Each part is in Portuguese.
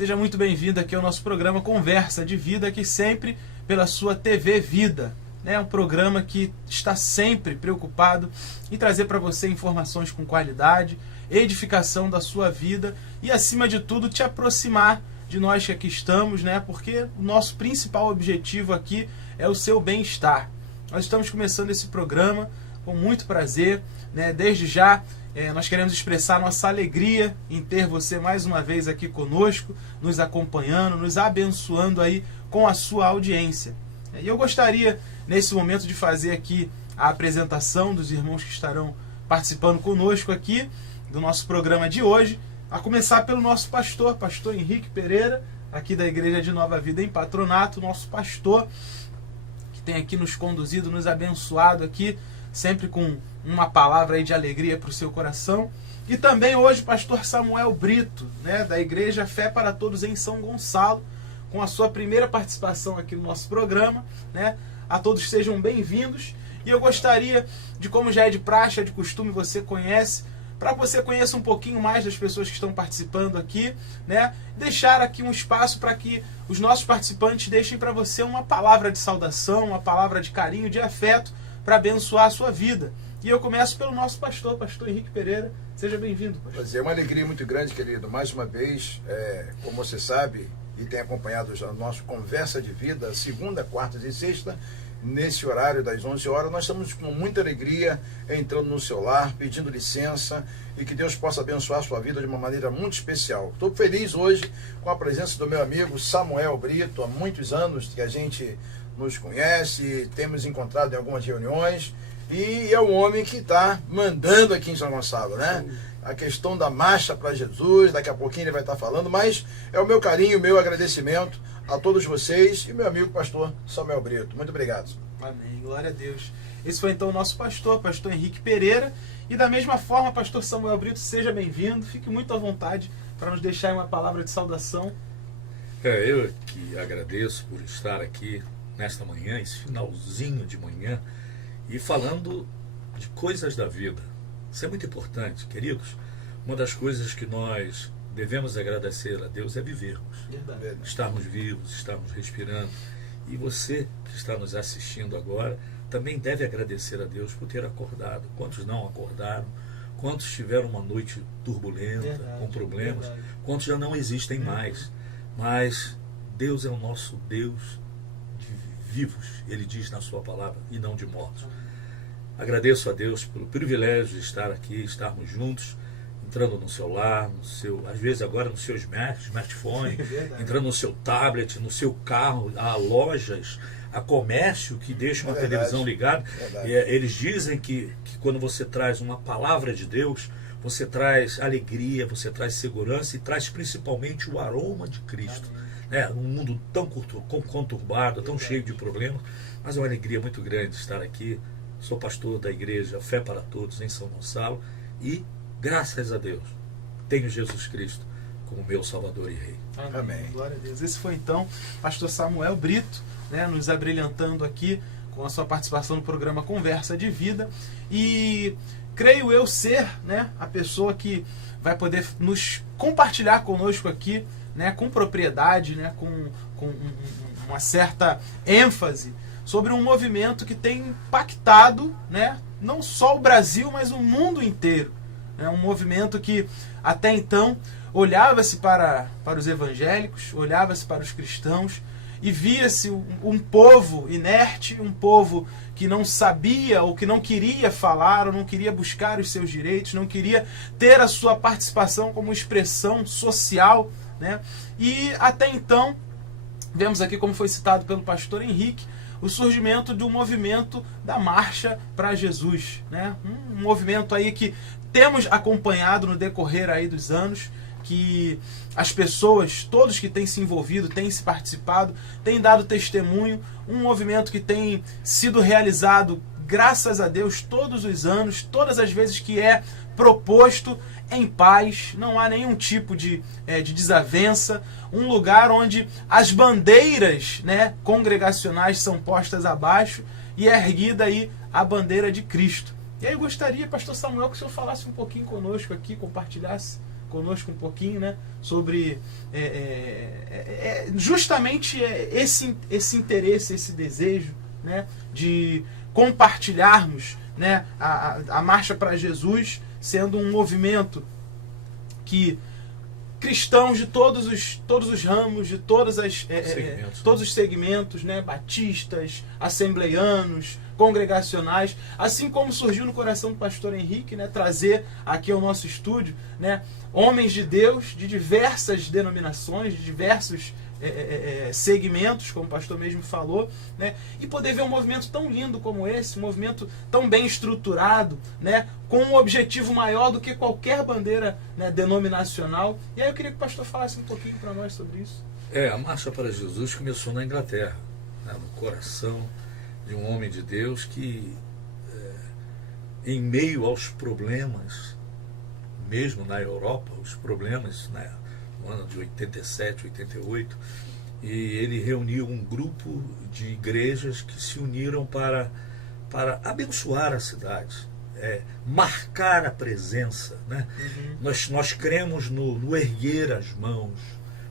Seja muito bem-vindo aqui ao nosso programa Conversa de Vida, aqui sempre pela sua TV Vida. Um programa que está sempre preocupado em trazer para você informações com qualidade, edificação da sua vida e, acima de tudo, te aproximar de nós que aqui estamos, porque o nosso principal objetivo aqui é o seu bem-estar. Nós estamos começando esse programa com muito prazer, desde já nós queremos expressar nossa alegria em ter você mais uma vez aqui conosco, nos acompanhando, nos abençoando aí com a sua audiência. E eu gostaria, nesse momento, de fazer aqui a apresentação dos irmãos que estarão participando conosco aqui do nosso programa de hoje, a começar pelo nosso pastor Henrique Pereira, aqui da Igreja de Nova Vida em Patronato, nosso pastor, que tem aqui nos conduzido, nos abençoado aqui, sempre com uma palavra aí de alegria para o seu coração. E também hoje pastor Samuel Brito, da Igreja Fé para Todos em São Gonçalo, com a sua primeira participação aqui no nosso programa. A todos sejam bem-vindos. E eu gostaria de, como já é de praxe, é de costume, você conhece, para que você conheça um pouquinho mais das pessoas que estão participando aqui, deixar aqui um espaço para que os nossos participantes deixem para você uma palavra de saudação, uma palavra de carinho, de afeto, para abençoar a sua vida. E eu começo pelo nosso pastor Henrique Pereira. Seja bem-vindo, pastor. Pois é, uma alegria muito grande, querido. Mais uma vez, como você sabe e tem acompanhado já o nosso Conversa de Vida, segunda, quarta e sexta, nesse horário das 11 horas, nós estamos com muita alegria entrando no seu lar, pedindo licença e que Deus possa abençoar a sua vida de uma maneira muito especial. Estou feliz hoje com a presença do meu amigo Samuel Brito. Há muitos anos que a gente nos conhece, temos encontrado em algumas reuniões, e é o homem que está mandando aqui em São Gonçalo, A questão da marcha para Jesus, daqui a pouquinho ele vai estar falando, mas é o meu carinho, o meu agradecimento a todos vocês e meu amigo pastor Samuel Brito. Muito obrigado. Amém, glória a Deus. Esse foi então o nosso pastor Henrique Pereira, e da mesma forma, pastor Samuel Brito, seja bem-vindo, fique muito à vontade para nos deixar uma palavra de saudação. Eu que agradeço por estar aqui nesta manhã, esse finalzinho de manhã, e falando de coisas da vida. Isso é muito importante, queridos. Uma das coisas que nós devemos agradecer a Deus é vivermos. Verdade. Estarmos vivos, estarmos respirando. E você que está nos assistindo agora também deve agradecer a Deus por ter acordado. Quantos não acordaram? Quantos tiveram uma noite turbulenta, com problemas? Verdade. Quantos já não existem mais? Mas Deus é o nosso Deus de vivos, Ele diz na sua palavra, e não de mortos. Agradeço a Deus pelo privilégio de estar aqui, estarmos juntos, entrando no seu lar, às vezes agora no seu smartphone, entrando no seu tablet, no seu carro. Há lojas, há comércio que deixam a televisão ligada. Eles dizem que quando você traz uma palavra de Deus, você traz alegria, você traz segurança e traz principalmente o aroma de Cristo. Um mundo tão conturbado, tão cheio de problemas, mas é uma alegria muito grande estar aqui. Sou pastor da Igreja Fé para Todos em São Gonçalo e, graças a Deus, tenho Jesus Cristo como meu Salvador e Rei. Amém. Glória a Deus. Esse foi então pastor Samuel Brito, nos abrilhantando aqui com a sua participação no programa Conversa de Vida. E creio eu ser a pessoa que vai poder nos compartilhar conosco aqui, com propriedade, com uma certa ênfase, sobre um movimento que tem impactado, não só o Brasil, mas o mundo inteiro. Um movimento que até então olhava-se para os evangélicos, olhava-se para os cristãos e via-se um povo inerte, um povo que não sabia ou que não queria falar ou não queria buscar os seus direitos, não queria ter a sua participação como expressão social. E até então, vemos aqui, como foi citado pelo pastor Henrique, o surgimento de um movimento da Marcha para Jesus. Um movimento aí que temos acompanhado no decorrer aí dos anos, que as pessoas, todos que têm se envolvido, têm se participado, têm dado testemunho, um movimento que tem sido realizado, graças a Deus, todos os anos, todas as vezes que é proposto, em paz, não há nenhum tipo de desavença, um lugar onde as bandeiras congregacionais são postas abaixo e é erguida aí a bandeira de Cristo. E aí eu gostaria, pastor Samuel, que o senhor falasse um pouquinho conosco aqui, compartilhasse conosco um pouquinho, né, sobre justamente esse interesse, esse desejo, né, de compartilharmos, né, a Marcha para Jesus sendo um movimento que cristãos de todos os ramos, de todos os segmentos, né, batistas, assembleianos, congregacionais, assim como surgiu no coração do pastor Henrique, né, trazer aqui ao nosso estúdio, né, homens de Deus de diversas denominações, de diversos segmentos, como o pastor mesmo falou, né, e poder ver um movimento tão lindo como esse, um movimento tão bem estruturado, né, com um objetivo maior do que qualquer bandeira, né, denominacional. E aí eu queria que o pastor falasse um pouquinho para nós sobre isso. A Marcha para Jesus começou na Inglaterra, né, no coração de um homem de Deus que, em meio aos problemas, mesmo na Europa, os problemas, né, no ano de 87, 88, e ele reuniu um grupo de igrejas que se uniram para abençoar a cidade, marcar a presença, né? Nós cremos no erguer as mãos,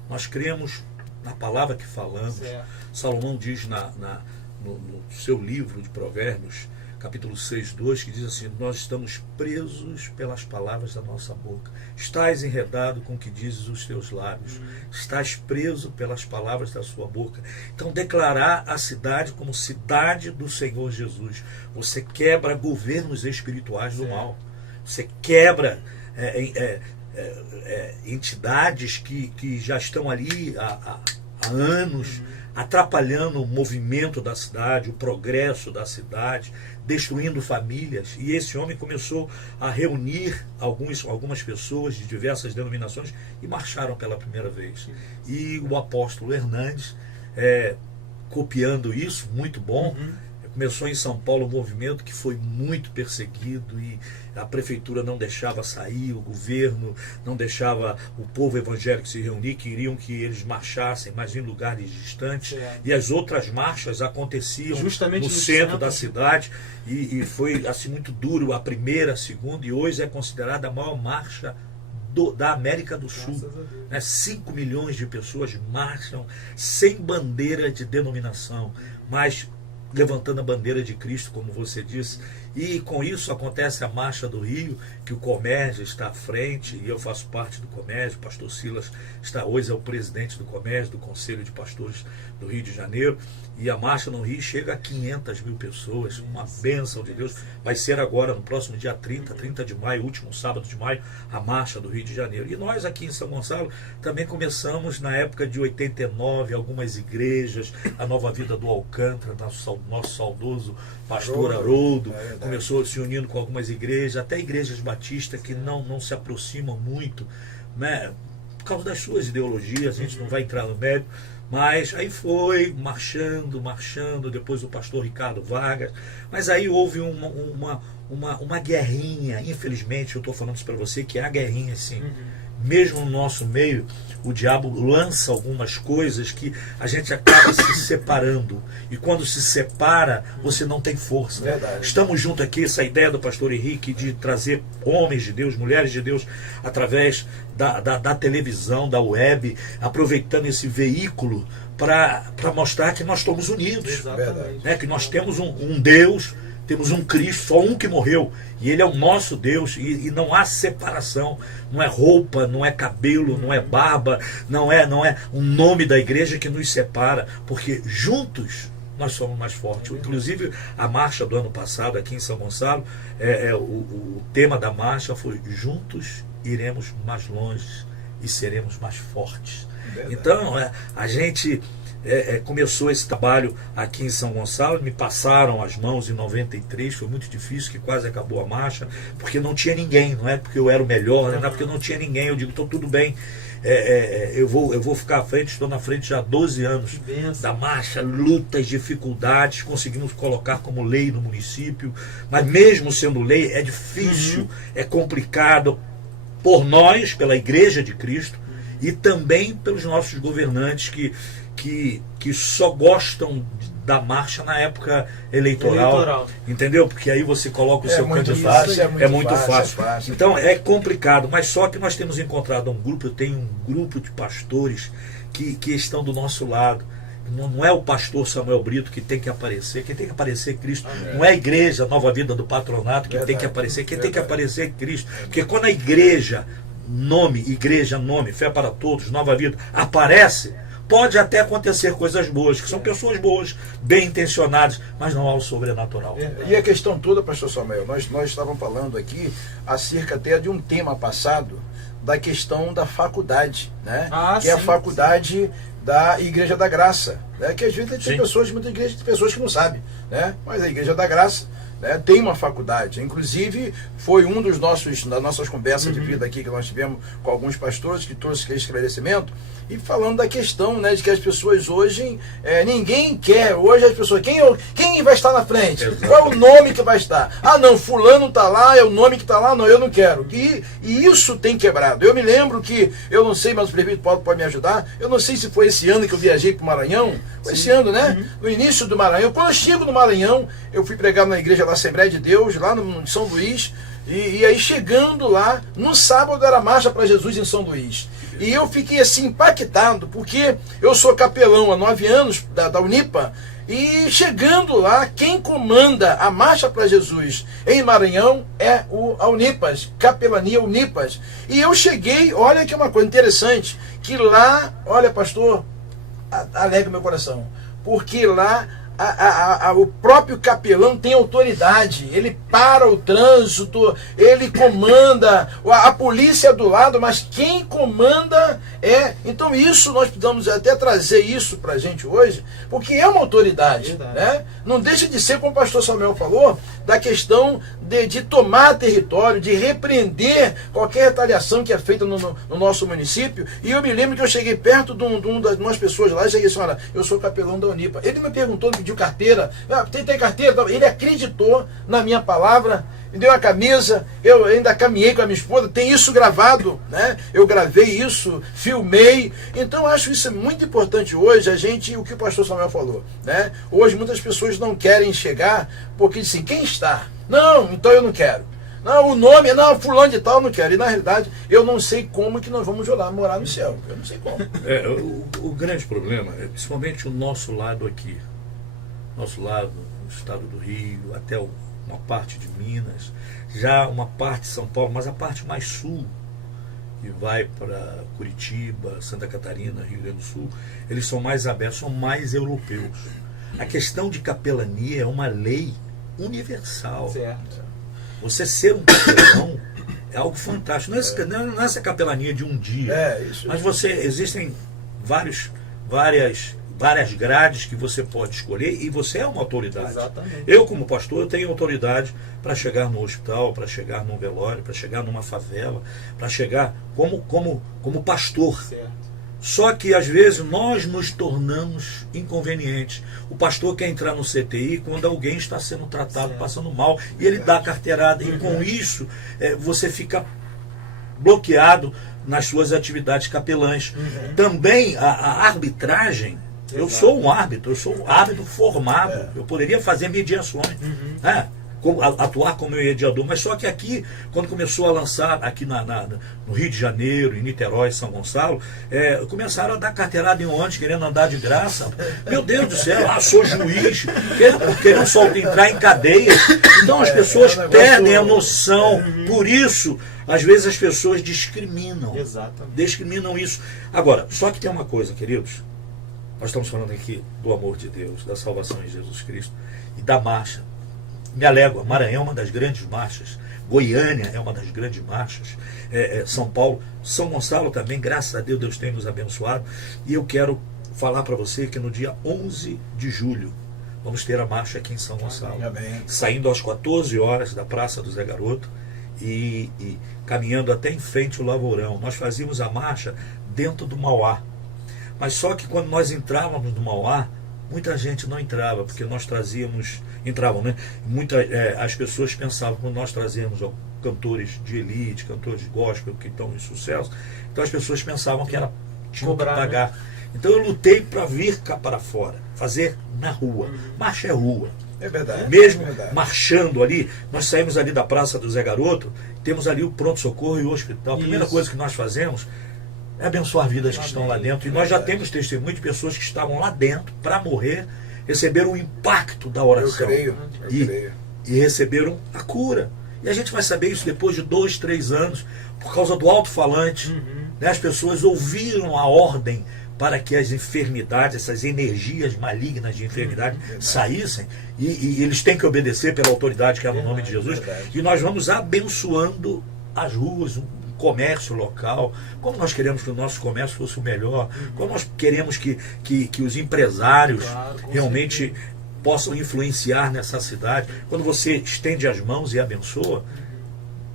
nós cremos na palavra que falamos. Certo. Salomão diz no seu livro de Provérbios, capítulo 6:2, que diz assim: nós estamos presos pelas palavras da nossa boca. Estás enredado com o que dizes os teus lábios. Estás preso pelas palavras da sua boca. Então, declarar a cidade como cidade do Senhor Jesus. Você quebra governos espirituais do mal. Você quebra entidades que já estão ali há anos, atrapalhando o movimento da cidade, o progresso da cidade, destruindo famílias. E esse homem começou a reunir algumas pessoas de diversas denominações e marcharam pela primeira vez. E o apóstolo Hernandes, copiando isso, muito bom, começou em São Paulo um movimento que foi muito perseguido e a prefeitura não deixava sair, o governo não deixava o povo evangélico se reunir, queriam que eles marchassem, mas em lugares distantes. E as outras marchas aconteciam justamente no centro da cidade e foi assim muito duro a primeira, a segunda, e hoje é considerada a maior marcha da América do Sul. 5 milhões de pessoas marcham sem bandeira de denominação, mas levantando a bandeira de Cristo, como você disse. E com isso acontece a Marcha do Rio, que o Comércio está à frente, e eu faço parte do Comércio. O pastor Silas hoje é o presidente do Comércio, do Conselho de Pastores do Rio de Janeiro, e a Marcha no Rio chega a 500 mil pessoas, uma bênção de Deus. Vai ser agora, no próximo dia 30 de maio, último sábado de maio, a Marcha do Rio de Janeiro. E nós aqui em São Gonçalo também começamos na época de 89, algumas igrejas, a Nova Vida do Alcântara, nosso saudoso pastor Haroldo, começou se unindo com algumas igrejas, até igrejas batistas que não se aproximam muito, né, por causa das suas ideologias. A gente não vai entrar no mérito, mas aí foi marchando, depois o pastor Ricardo Vargas, mas aí houve uma guerrinha. Infelizmente, eu estou falando isso para você, que há guerrinha sim. Mesmo no nosso meio, o diabo lança algumas coisas que a gente acaba se separando. E quando se separa, você não tem força. Verdade. Estamos juntos aqui, essa ideia do pastor Henrique de trazer homens de Deus, mulheres de Deus, através da televisão, da web, aproveitando esse veículo para mostrar que nós estamos unidos. Né? Que nós temos um Deus, temos um Cristo, só um que morreu, e Ele é o nosso Deus, e não há separação. Não é roupa, não é cabelo, não é barba, não é um nome da igreja que nos separa, porque juntos nós somos mais fortes. Inclusive, a marcha do ano passado aqui em São Gonçalo, o tema da marcha foi: juntos iremos mais longe e seremos mais fortes. Então, a gente começou esse trabalho aqui em São Gonçalo. Me passaram as mãos em 93, foi muito difícil, que quase acabou a marcha, porque não tinha ninguém. Não é porque eu era o melhor, não é porque não tinha ninguém. Eu digo, então tudo bem, eu vou ficar à frente. Estou na frente já há 12 anos da marcha, lutas, dificuldades, conseguimos colocar como lei no município, mas mesmo sendo lei é difícil, é complicado por nós, pela Igreja de Cristo, e também pelos nossos governantes que só gostam da marcha na época eleitoral. Entendeu? Porque aí você coloca o seu candidato, é muito fácil. Então é complicado, mas só que nós temos encontrado um grupo, eu tenho um grupo de pastores que estão do nosso lado. Não é o pastor Samuel Brito que tem que aparecer, quem tem que aparecer é Cristo. Amém. Não é a igreja Nova Vida do Patronato que tem que aparecer, quem tem que aparecer é Cristo. Porque quando a igreja, nome, Fé para Todos, Nova Vida, aparece, pode até acontecer coisas boas, que são pessoas boas, bem intencionadas, mas não há o sobrenatural. E a questão toda, pastor Samuel, nós estávamos falando aqui acerca até de um tema passado, da questão da faculdade, né? Que é a faculdade da Igreja da Graça, né? Que às vezes tem pessoas, muitas igrejas, tem pessoas que não sabem, né? Mas a Igreja da Graça, né, tem uma faculdade. Inclusive foi um das nossas conversas de vida aqui que nós tivemos com alguns pastores que trouxe aquele esclarecimento, e falando da questão, né, de que as pessoas hoje, ninguém quer, hoje as pessoas, quem vai estar na frente? Exato. Qual é o nome que vai estar? Ah não, fulano está lá, é o nome que está lá, não, eu não quero. E isso tem quebrado. Eu me lembro que, eu não sei, mas o prefeito Paulo pode me ajudar, eu não sei se foi esse ano que eu viajei para o Maranhão, foi esse ano, né? No início do Maranhão, quando eu chego no Maranhão, eu fui pregar na igreja da Assembleia de Deus, lá no São Luís, e aí chegando lá, no sábado era Marcha para Jesus em São Luís. E eu fiquei assim impactado, porque eu sou capelão há 9 anos da Unipa, e chegando lá, quem comanda a Marcha para Jesus em Maranhão é a Unipas, Capelania Unipas. E eu cheguei, olha que é uma coisa interessante, que lá, olha pastor, alegra meu coração, porque lá o próprio capelão tem autoridade, ele para o trânsito, ele comanda, a polícia é do lado, mas quem comanda então isso nós precisamos até trazer isso para a gente hoje, porque é uma autoridade, né? Não deixa de ser, como o pastor Samuel falou, da questão de tomar território, de repreender qualquer retaliação que é feita no nosso município. E eu me lembro que eu cheguei perto de umas pessoas lá e cheguei assim, olha, eu sou capelão da Unipa. Ele me perguntou, me pediu carteira, tem carteira? Ele acreditou na minha palavra, me deu a camisa, eu ainda caminhei com a minha esposa, tem isso gravado, né? Eu gravei isso, filmei. Então acho isso muito importante hoje, o que o pastor Samuel falou, né? Hoje muitas pessoas não querem chegar, porque dizem, quem está? Não, então eu não quero. Não, o nome, não, fulano de tal, eu não quero. E na realidade, eu não sei como que nós vamos morar no céu. Eu não sei como. O grande problema é principalmente o nosso lado aqui. Nosso lado, o estado do Rio, até uma parte de Minas, já uma parte de São Paulo, mas a parte mais sul, que vai para Curitiba, Santa Catarina, Rio Grande do Sul, eles são mais abertos, são mais europeus. A questão de capelania é uma lei universal. Certo. Você ser um capelão é algo fantástico. Não é essa capelania de um dia, mas existem várias grades que você pode escolher e você é uma autoridade. Exatamente. Eu, como pastor, eu tenho autoridade para chegar no hospital, para chegar num velório, para chegar numa favela, para chegar como pastor. Certo. Só que às vezes nós nos tornamos inconvenientes. O pastor quer entrar no CTI quando alguém está sendo tratado, passando mal, e ele dá a carteirada, e com isso você fica bloqueado nas suas atividades capelãs. Também a arbitragem. Eu sou um árbitro formado. Eu poderia fazer mediações, atuar como mediador, mas só que aqui, quando começou a lançar aqui no Rio de Janeiro, em Niterói, São Gonçalo, começaram a dar carteirada em ônibus, querendo andar de graça. Meu Deus do céu, sou juiz, querendo só entrar em cadeia. Então as pessoas perdem a noção, por isso às vezes as pessoas discriminam. Exatamente. Discriminam isso. Agora, só que tem uma coisa, queridos, nós estamos falando aqui do amor de Deus, da salvação em Jesus Cristo e da marcha. Me alegro, Maranhão é uma das grandes marchas, Goiânia é uma das grandes marchas, São Paulo, São Gonçalo também, graças a Deus, Deus tem nos abençoado. E eu quero falar para você que no dia 11 de julho vamos ter a marcha aqui em São Gonçalo, saindo às 14 horas da Praça do Zé Garoto e caminhando até em frente ao Lavourão. Nós fazíamos a marcha dentro do Mauá, mas só que quando nós entrávamos no Mauá, muita gente não entrava, porque nós trazíamos, entravam, né? As pessoas pensavam, quando nós trazíamos cantores de elite, cantores de gospel que estão em sucesso, então as pessoas pensavam que tinham que pagar. Né? Então eu lutei para vir cá para fora, fazer na rua. Marcha é rua. É verdade. Mesmo é verdade. marchando ali, nós saímos ali da Praça do Zé Garoto, temos ali o pronto-socorro e o hospital. A primeira coisa que nós fazemos é abençoar vidas que estão lá dentro. E nós já temos testemunho de pessoas que estavam lá dentro para morrer, receberam o impacto da oração. Eu creio. E receberam a cura. E a gente vai saber isso depois de 2, 3 anos, por causa do alto-falante. Né? As pessoas ouviram a ordem para que as enfermidades, essas energias malignas de enfermidade saíssem, e eles têm que obedecer pela autoridade que é no nome de Jesus, e nós vamos abençoando as ruas, o comércio local, como nós queremos que o nosso comércio fosse o melhor, como nós queremos que os empresários realmente possam influenciar nessa cidade. Quando você estende as mãos e abençoa,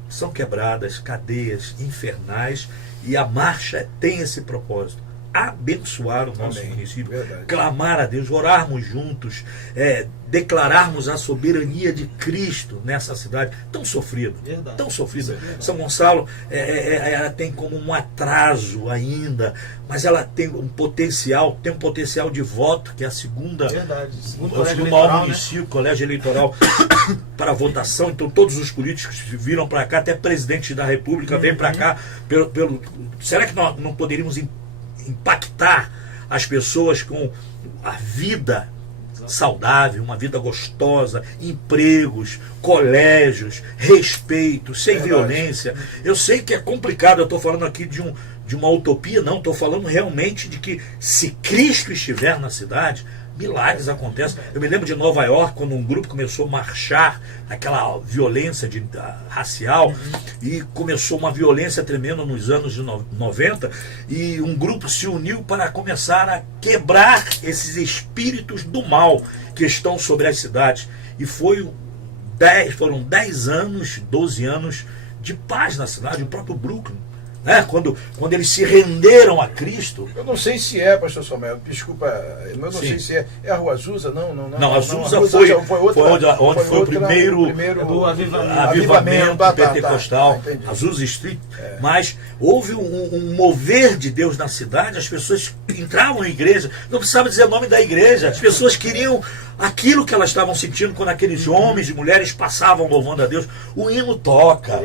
são quebradas cadeias infernais, e a marcha tem esse propósito: abençoar o nosso município, clamar a Deus, orarmos juntos, declararmos a soberania de Cristo nessa cidade tão sofrida, tão sofrida. São Gonçalo, ela tem como um atraso ainda, mas ela tem um potencial de voto, que é a segunda, o segundo maior município, colégio eleitoral para votação. Então todos os políticos viram para cá, até presidente da República vem para cá será que nós não poderíamos impactar as pessoas com a vida saudável, uma vida gostosa, empregos, colégios, respeito, sem violência? Eu sei que é complicado, eu estou falando aqui de uma utopia, não, estou falando realmente de que, se Cristo estiver na cidade, milagres acontecem. Eu me lembro de Nova York, quando um grupo começou a marchar, aquela violência racial, e começou uma violência tremenda nos anos de 90, e um grupo se uniu para começar a quebrar esses espíritos do mal que estão sobre as cidades. E foram 10 anos, 12 anos de paz na cidade. O próprio Brooklyn, quando eles se renderam a Cristo. Eu não sei se pastor Samuel, desculpa, eu não sei se é a Rua Azusa, não. A Azusa foi onde foi o primeiro do avivamento pentecostal, Azusa Street. Mas houve um mover de Deus na cidade, as pessoas entravam na igreja, não precisava dizer o nome da igreja, as pessoas queriam aquilo que elas estavam sentindo quando aqueles homens e mulheres passavam louvando a Deus. O hino toca,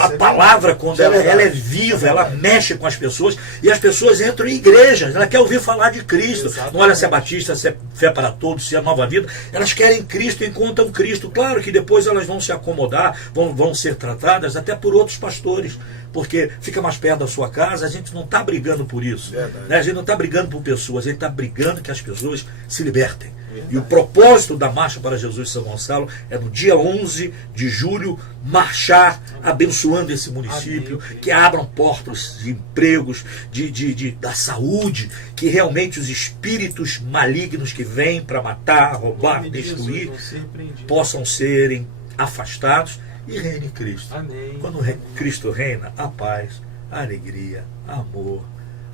a palavra, quando ela é viva, ela mexe com as pessoas, e as pessoas entram em igrejas, ela quer ouvir falar de Cristo. Não olha se é Batista, se é Fé para Todos, se é Nova Vida, elas querem Cristo, encontram Cristo. Claro que depois elas vão se acomodar, vão ser tratadas até por outros pastores, porque fica mais perto da sua casa. A gente não está brigando por isso, né? A gente não está brigando por pessoas, a gente está brigando que as pessoas se libertem. E o propósito da Marcha para Jesus de São Gonçalo é no dia 11 de julho marchar abençoando esse município, que abram portas de empregos, da saúde, que realmente os espíritos malignos que vêm para matar, roubar, destruir, possam serem afastados, e reine Cristo. Quando Cristo reina, a paz, a alegria, amor,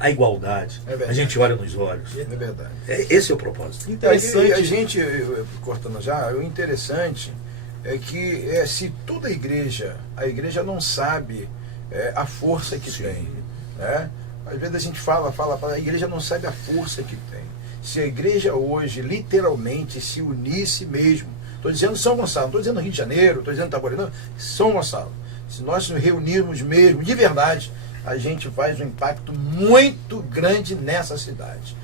a igualdade, a gente olha nos olhos. É verdade. Esse é o propósito. Interessante. A gente, cortando já, o interessante é que se toda a igreja não sabe a força que tem. Né? Às vezes a gente fala, a igreja não sabe a força que tem. Se a igreja hoje literalmente se unisse mesmo, estou dizendo São Gonçalo, não estou dizendo Rio de Janeiro, estou dizendo Taboré, não, São Gonçalo. Se nós nos reunirmos mesmo, de verdade, a gente faz um impacto muito grande nessa cidade.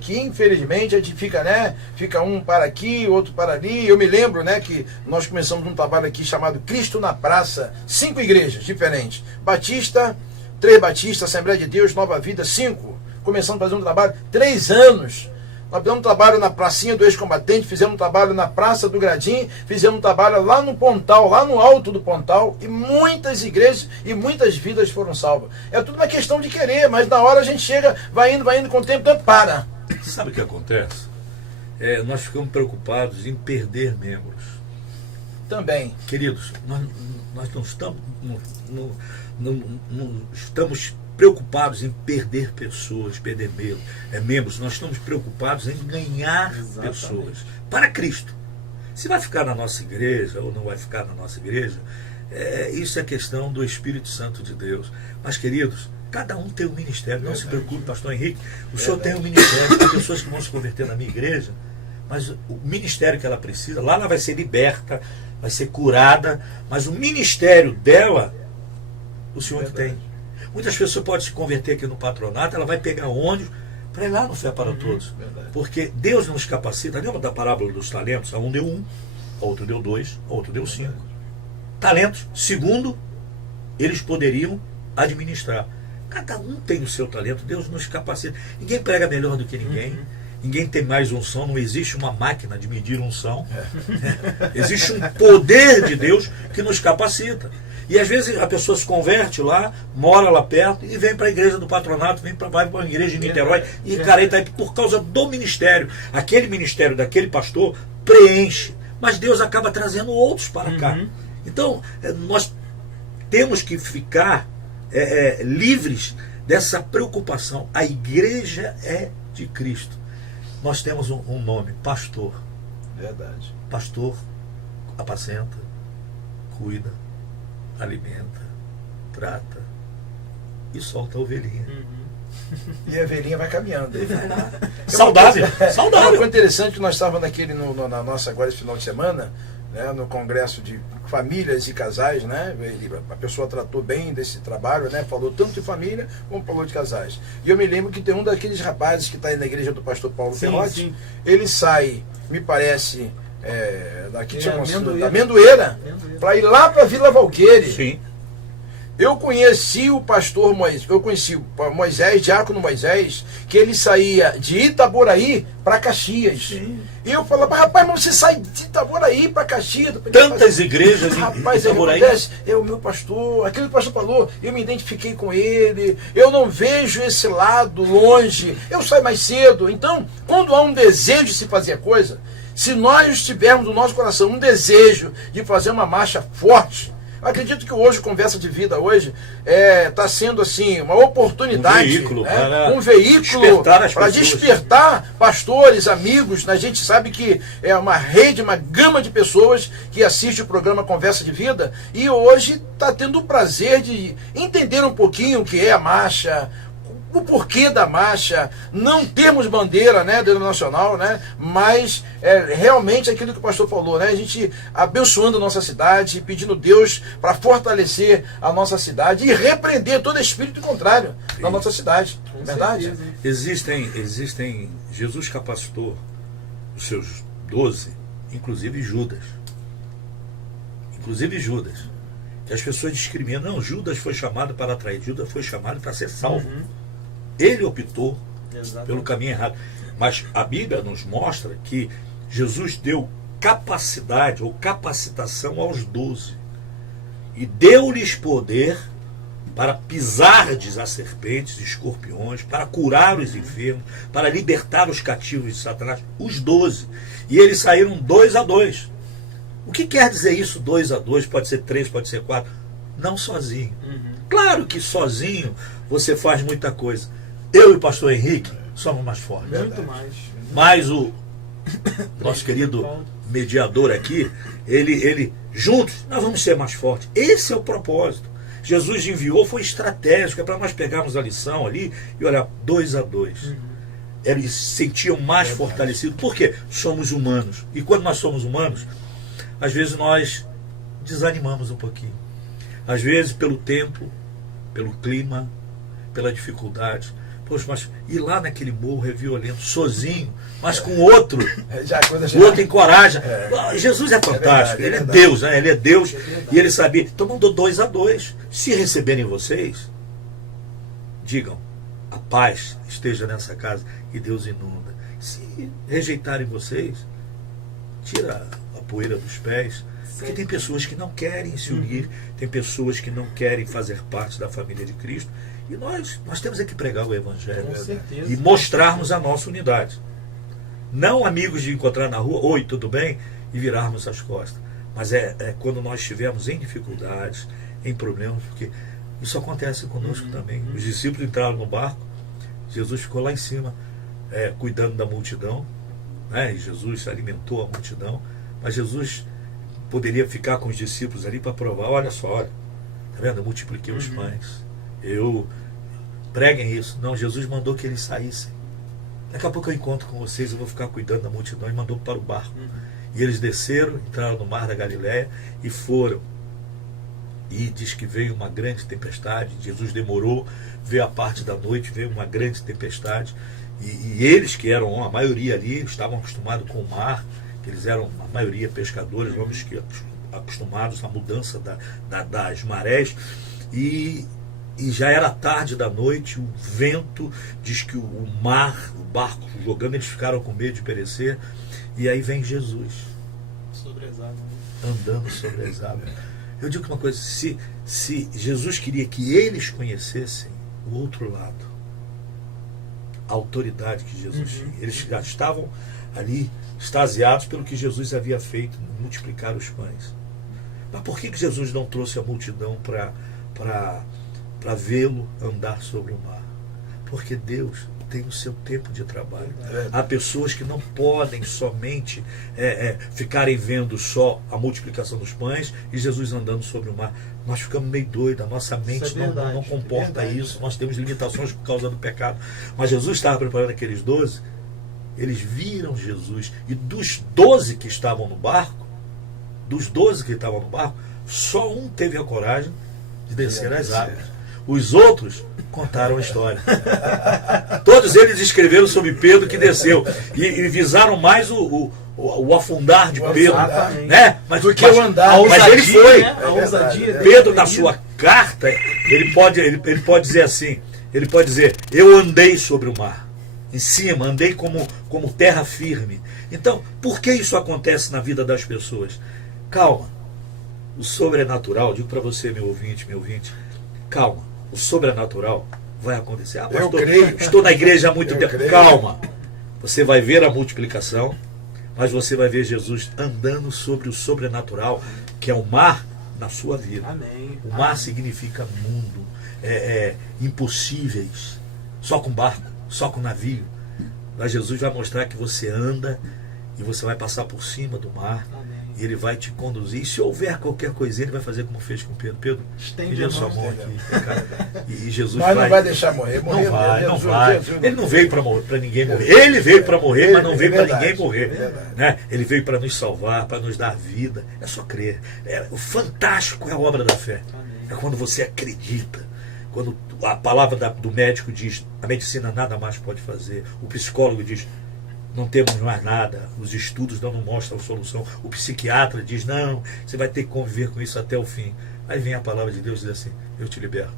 Que infelizmente a gente fica um para aqui, outro para ali. Eu me lembro, que nós começamos um trabalho aqui chamado Cristo na Praça, 5 igrejas diferentes. Batista, 3 Batistas, Assembleia de Deus, Nova Vida, 5. Começamos a fazer um trabalho, 3 anos. Nós fizemos um trabalho na Pracinha do Ex-Combatente, fizemos um trabalho na Praça do Gradim, fizemos um trabalho lá no Pontal, lá no alto do Pontal, e muitas igrejas e muitas vidas foram salvas. É tudo uma questão de querer, mas na hora a gente chega, vai indo, com o tempo, então para. Sabe o que acontece? Nós ficamos preocupados em perder membros. Também. Queridos, Nós não estamos, não estamos preocupados em perder pessoas, perder membros. Nós estamos preocupados em ganhar pessoas para Cristo. Se vai ficar na nossa igreja ou não vai ficar na nossa igreja, isso é questão do Espírito Santo de Deus. Mas, queridos, cada um tem um ministério. Não se preocupe, pastor Henrique. O senhor tem um ministério. Tem pessoas que vão se converter na minha igreja, mas o ministério que ela precisa, lá ela vai ser liberta, vai ser curada, mas o ministério dela, o senhor que tem. Muitas pessoas podem se converter aqui no patronato, ela vai pegar ônibus para ir lá no Fé para Todos. Porque Deus nos capacita. Lembra da parábola dos talentos? A um deu 1, a outro deu 2, a outro deu 5. Talentos, segundo, eles poderiam administrar. Cada um tem o seu talento, Deus nos capacita. Ninguém prega melhor do que ninguém. Ninguém tem mais unção, não existe uma máquina de medir unção. Existe um poder de Deus que nos capacita. E às vezes a pessoa se converte lá, mora lá perto e vem para a igreja do patronato, vai para a igreja de Niterói e careta aí por causa do ministério. Aquele ministério daquele pastor preenche, mas Deus acaba trazendo outros para cá. Então, nós temos que ficar livres dessa preocupação. A igreja é de Cristo. Nós temos um nome, pastor. Verdade. Pastor apacenta, cuida, alimenta, trata e solta a ovelhinha. E a ovelhinha vai caminhando. E vai lá. Saudável. Saudável. Foi interessante que nós estávamos na nossa agora esse final de semana, né, no congresso de famílias e casais, né? A pessoa tratou bem desse trabalho, né? Falou tanto de família como falou de casais. E eu me lembro que tem um daqueles rapazes que está aí na igreja do pastor Paulo Ferrotti. Ele sai, me parece, daqui da Amendoeira, para ir lá para Vila Valqueire. Sim. Eu conheci o pastor Moisés, Diácono Moisés, que ele saía de Itaboraí para Caxias. Sim. E eu falava, rapaz, mas você sai de Itaboraí para Caxias? Tantas igrejas em Itaboraí. É o meu pastor, aquele que o pastor falou, eu me identifiquei com ele, eu não vejo esse lado longe, eu saio mais cedo. Então, quando há um desejo de se fazer a coisa, se nós tivermos no nosso coração um desejo de fazer uma marcha forte, acredito que hoje, Conversa de Vida hoje, está sendo assim, uma oportunidade, um veículo para despertar pastores, amigos. A gente sabe que é uma rede, uma gama de pessoas que assiste o programa Conversa de Vida e hoje está tendo o prazer de entender um pouquinho o que é a marcha, o porquê da marcha, não termos bandeira, né, denominacional, né, mas realmente aquilo que o pastor falou, né, a gente abençoando a nossa cidade, pedindo Deus para fortalecer a nossa cidade e repreender todo espírito contrário na nossa cidade, com verdade? Certeza. Existem, Jesus capacitou os seus 12, inclusive Judas, que as pessoas discriminam, não, Judas foi chamado para atrair, Judas foi chamado para ser salvo. Ele optou pelo caminho errado. Mas a Bíblia nos mostra que Jesus deu capacidade ou capacitação aos 12 e deu-lhes poder para pisardes as serpentes e escorpiões, para curar os enfermos, para libertar os cativos de Satanás, os 12. E eles saíram 2 a 2. O que quer dizer isso, 2 a 2? Pode ser 3, pode ser 4. Não sozinho. Claro que sozinho você faz muita coisa. Eu e o pastor Henrique somos mais fortes. Muito mais. Mas o nosso querido mediador aqui, ele juntos, nós vamos ser mais fortes. Esse é o propósito. Jesus enviou, foi estratégico, é para nós pegarmos a lição ali e olhar 2 a 2. Eles se sentiam mais fortalecidos. Por quê? Somos humanos. E quando nós somos humanos, às vezes nós desanimamos um pouquinho. Às vezes pelo tempo, pelo clima, pela dificuldade. Poxa, mas ir lá naquele morro é violento, sozinho, mas com outro, o outro encoraja. Jesus é fantástico, ele é Deus, né? Ele é Deus e ele sabia. Então mandou 2 a 2. Se receberem vocês, digam, a paz esteja nessa casa e Deus inunda. Se rejeitarem vocês, tira a poeira dos pés. Porque tem pessoas que não querem se unir, tem pessoas que não querem fazer parte da família de Cristo. E nós temos que pregar o Evangelho e mostrarmos a nossa unidade. Não amigos de encontrar na rua, oi, tudo bem? E virarmos as costas. mas é quando nós estivermos em dificuldades, em problemas, porque isso acontece conosco também. Os discípulos entraram no barco, Jesus ficou lá em cima, cuidando da multidão, né? E Jesus alimentou a multidão, mas Jesus poderia ficar com os discípulos ali para provar, olha só, olha, tá vendo? Eu multipliquei os pães, preguem isso. Não, Jesus mandou que eles saíssem. Daqui a pouco eu encontro com vocês, eu vou ficar cuidando da multidão, e mandou para o barco. E eles desceram, entraram no mar da Galileia e foram. E diz que veio uma grande tempestade. Jesus demorou, veio a parte da noite, veio uma grande tempestade. E eles, que eram a maioria ali, estavam acostumados com o mar, que eles eram a maioria pescadores, homens que acostumados à mudança das marés. E já era tarde da noite, o vento, diz que o barco jogando, eles ficaram com medo de perecer. E aí vem Jesus sobre as águas, andando sobre as águas. Eu digo uma coisa, se Jesus queria que eles conhecessem o outro lado, a autoridade que Jesus tinha, eles já estavam ali extasiados pelo que Jesus havia feito, multiplicar os pães. Mas por que Jesus não trouxe a multidão para vê-lo andar sobre o mar? Porque Deus tem o seu tempo de trabalho. Há pessoas que não podem somente ficarem vendo só a multiplicação dos pães e Jesus andando sobre o mar. Nós ficamos meio doidos, a nossa mente não comporta isso, nós temos limitações por causa do pecado. Mas Jesus estava preparando aqueles 12, eles viram Jesus, e dos 12 que estavam no barco, só um teve a coragem de descer as águas. Os outros contaram a história. Todos eles escreveram sobre Pedro que desceu. E visaram mais o afundar de Pedro. Né? Mas ele foi. Né? A ousadia Pedro, na sua carta, ele pode dizer assim, ele pode dizer, eu andei sobre o mar. Em cima, andei como terra firme. Então, por que isso acontece na vida das pessoas? Calma. O sobrenatural, digo para você, meu ouvinte, calma. O sobrenatural vai acontecer. Pastor, eu creio. Estou na igreja há muito tempo. Creio. Calma. Você vai ver a multiplicação, mas você vai ver Jesus andando sobre o sobrenatural, que é o mar na sua vida. Amém. O mar significa mundo, impossíveis, só com barco, só com navio. Mas Jesus vai mostrar que você anda e você vai passar por cima do mar. E ele vai te conduzir. E se houver qualquer coisinha, ele vai fazer como fez com Pedro. Pedro, estende a sua mão aqui. Cara. E Jesus mas não vai deixar morrer. Não vai. Ele não veio para ninguém morrer. Ele veio para morrer, mas não veio para ninguém morrer. Né? Ele veio para nos salvar, para nos dar vida. É só crer. O fantástico é a obra da fé. É quando você acredita. Quando a palavra do médico diz, a medicina nada mais pode fazer. O psicólogo diz, não temos mais nada, os estudos não mostram a solução. O psiquiatra diz, não, você vai ter que conviver com isso até o fim. Aí vem a palavra de Deus e diz assim, eu te liberto,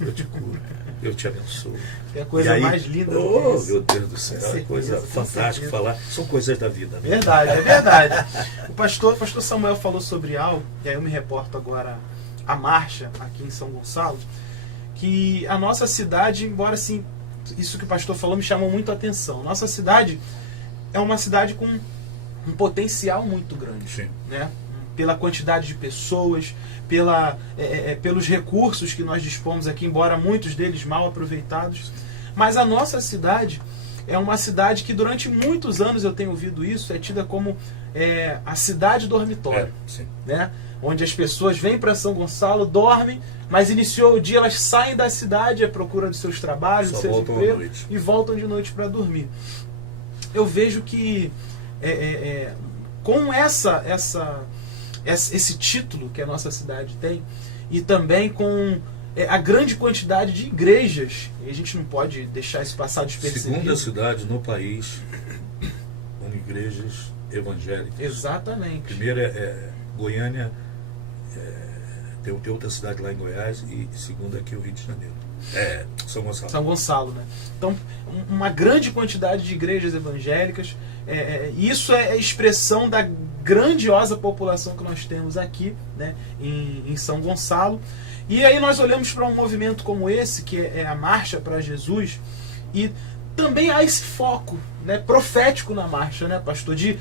eu te curo, eu te abençoo. É a coisa aí, mais linda do que isso. Meu Deus do céu, é coisa fantástica falar. São coisas da vida. Né? Verdade, é verdade. O pastor Samuel falou sobre algo, e aí eu me reporto agora à marcha aqui em São Gonçalo, que a nossa cidade, embora assim, isso que o pastor falou me chamou muito a atenção. Nossa cidade é uma cidade com um potencial muito grande. Sim. Né? Pela quantidade de pessoas, pelos recursos que nós dispomos aqui, embora muitos deles mal aproveitados. Mas a nossa cidade é uma cidade que durante muitos anos, eu tenho ouvido isso, é tida como a cidade dormitório. Né? Onde as pessoas vêm para São Gonçalo, dormem, mas iniciou o dia, elas saem da cidade à procura dos seus trabalhos, dos seus empregos, e voltam de noite para dormir. Eu vejo que com esse título que a nossa cidade tem, e também com a grande quantidade de igrejas, e a gente não pode deixar isso passar despercebido. Segunda cidade no país com igrejas evangélicas. Exatamente. Primeiro Goiânia, tem outra cidade lá em Goiás, e segunda aqui o Rio de Janeiro. São Gonçalo. São Gonçalo, né? Então, uma grande quantidade de igrejas evangélicas. Isso é expressão da grandiosa população que nós temos aqui, né, em São Gonçalo. E aí nós olhamos para um movimento como esse, que é a Marcha para Jesus, e também há esse foco, né, profético na marcha, né, pastor, de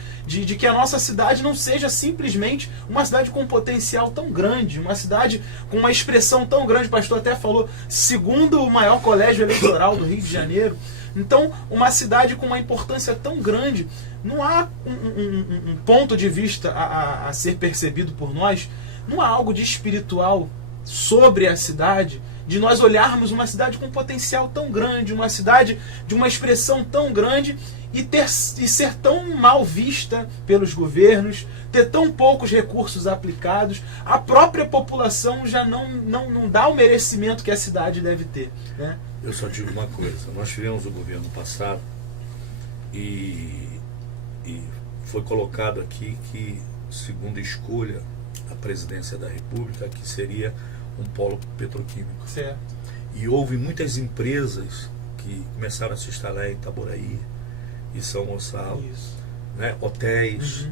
que a nossa cidade não seja simplesmente uma cidade com um potencial tão grande, uma cidade com uma expressão tão grande. O pastor até falou, segundo o maior colégio eleitoral do Rio de Janeiro. Então, uma cidade com uma importância tão grande, não há um ponto de vista a ser percebido por nós, não há algo de espiritual sobre a cidade, de nós olharmos uma cidade com um potencial tão grande, uma cidade de uma expressão tão grande e ser tão mal vista pelos governos, ter tão poucos recursos aplicados. A própria população já não dá o merecimento que a cidade deve ter, né? Eu só digo uma coisa, nós tivemos o governo passado e foi colocado aqui que, segundo escolha, a presidência da República, que seria um polo petroquímico. Certo. E houve muitas empresas que começaram a se instalar em Itaboraí, em São Gonçalo, né? Hotéis,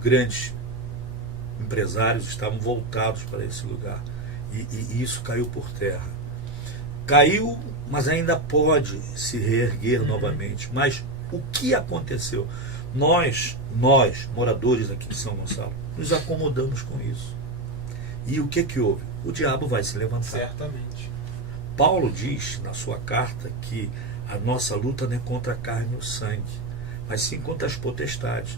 grandes empresários estavam voltados para esse lugar. E isso caiu por terra. Caiu, mas ainda pode se reerguer novamente. Mas o que aconteceu? Nós, moradores aqui de São Gonçalo, nos acomodamos com isso. E o que houve? O diabo vai se levantar. Certamente. Paulo diz na sua carta que a nossa luta não é contra a carne e o sangue, mas sim contra as potestades.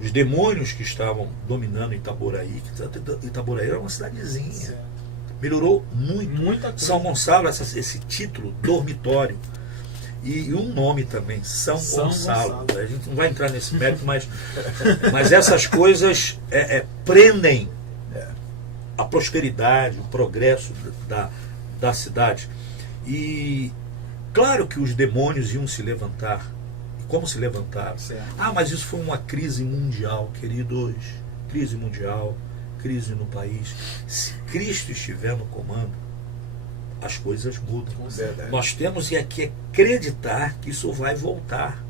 Os demônios que estavam dominando Itaboraí, que Itaboraí era uma cidadezinha. Certo. Melhorou muito. Muita coisa. São Gonçalo, esse título, dormitório. E um nome também, São Gonçalo. A gente não vai entrar nesse mérito, mas essas coisas prendem a prosperidade, o progresso da cidade. E claro que os demônios iam se levantar. E como se levantaram? Certo. Mas isso foi uma crise mundial, queridos. Crise mundial, crise no país. Se Cristo estiver no comando, as coisas mudam. Nós temos que acreditar que isso vai voltar.